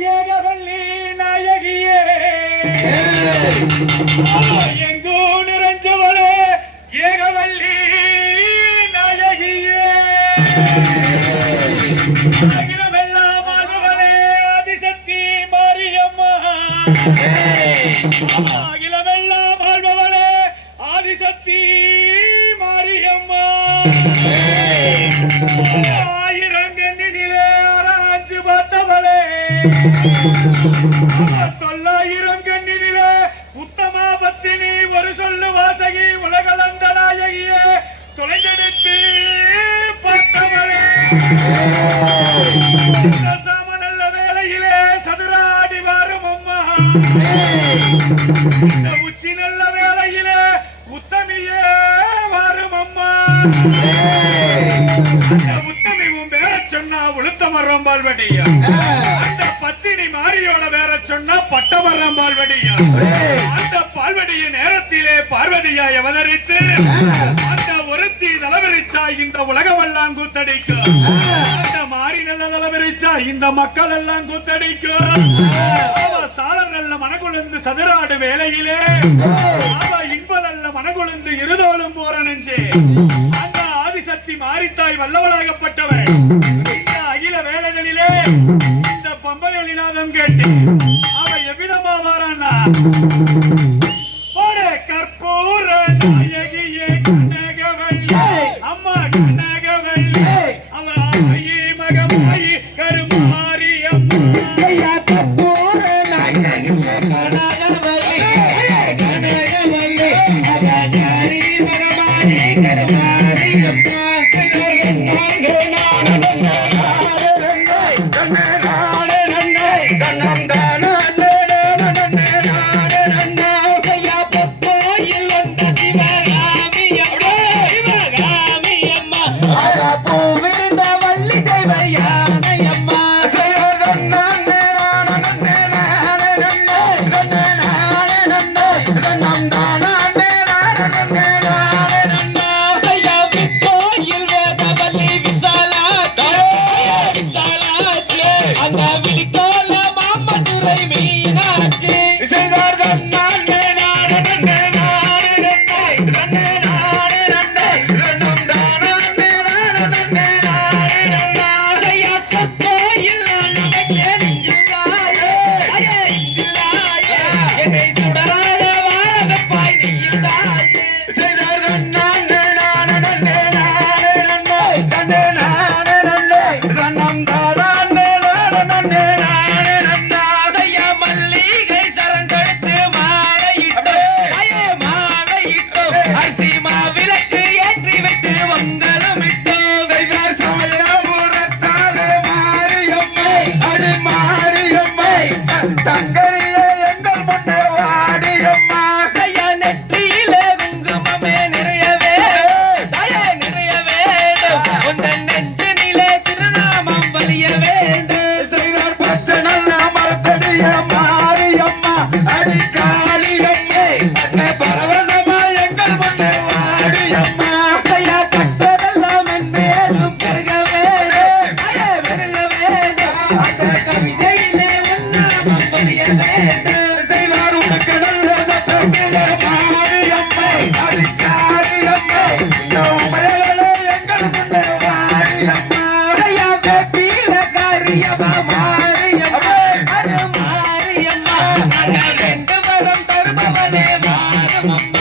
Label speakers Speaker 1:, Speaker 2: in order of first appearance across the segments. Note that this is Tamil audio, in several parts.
Speaker 1: ஏகவல்லி நாயகியே. எங்கோ நிறைஞ்சவளே ஏகவல்லி நாயகியே. அகிலமெல்லாம் ஆள்பவளே ஆதிசக்தி மாரியம்மா. தொள்ளாயிரம் கண்ணிலே உத்தமா பத்தினி ஒரு சொல்லு வாசகி உலகளந்த நாயகிய தொலைஞ்செடுத்து பார்த்தவளே நல்ல வேலையிலே சதுராடி வாரும் அம்மா. உச்சி நல்ல வேலையிலே உத்தமியே வாரும் அம்மா. உத்தமி உன் பேர சொன்னா உளுத்த மரம் பால்வடியா மாரியோட வேற சொன்னா பட்டமரம் பால்வடியா அந்த பால்வடிய நேரத்திலே பார்வதியா அவதரித்து அந்த ஒருத்தி நலவரிச்சா இந்த உலகம் எல்லாம் கூத்தடிக்கும். அந்த மாறி நல்ல நலவரிச்சா இந்த மக்கள் எல்லாம் கூத்தடிக்கும். அவ சால நல்ல மனகுழுந்து சதுராடு வேலையிலே. அவ இன்ப நல்ல மனகுழுந்து இருதோளும் போற நெஞ்சு. அந்த ஆதிசக்தி மாரித்தாய் வல்லவளாகப்பட்டவன். இந்த அகில வேலைகளிலே இந்த பம்பையொலிநாதம் கேட்டு அவ எவ்விதமா
Speaker 2: மாரியம்மா
Speaker 3: நாங்கள்
Speaker 2: ரெண்டு வரம் தருபவனே Mariamma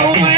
Speaker 2: Oh Open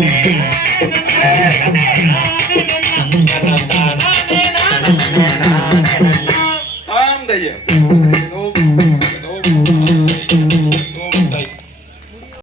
Speaker 3: Thank you.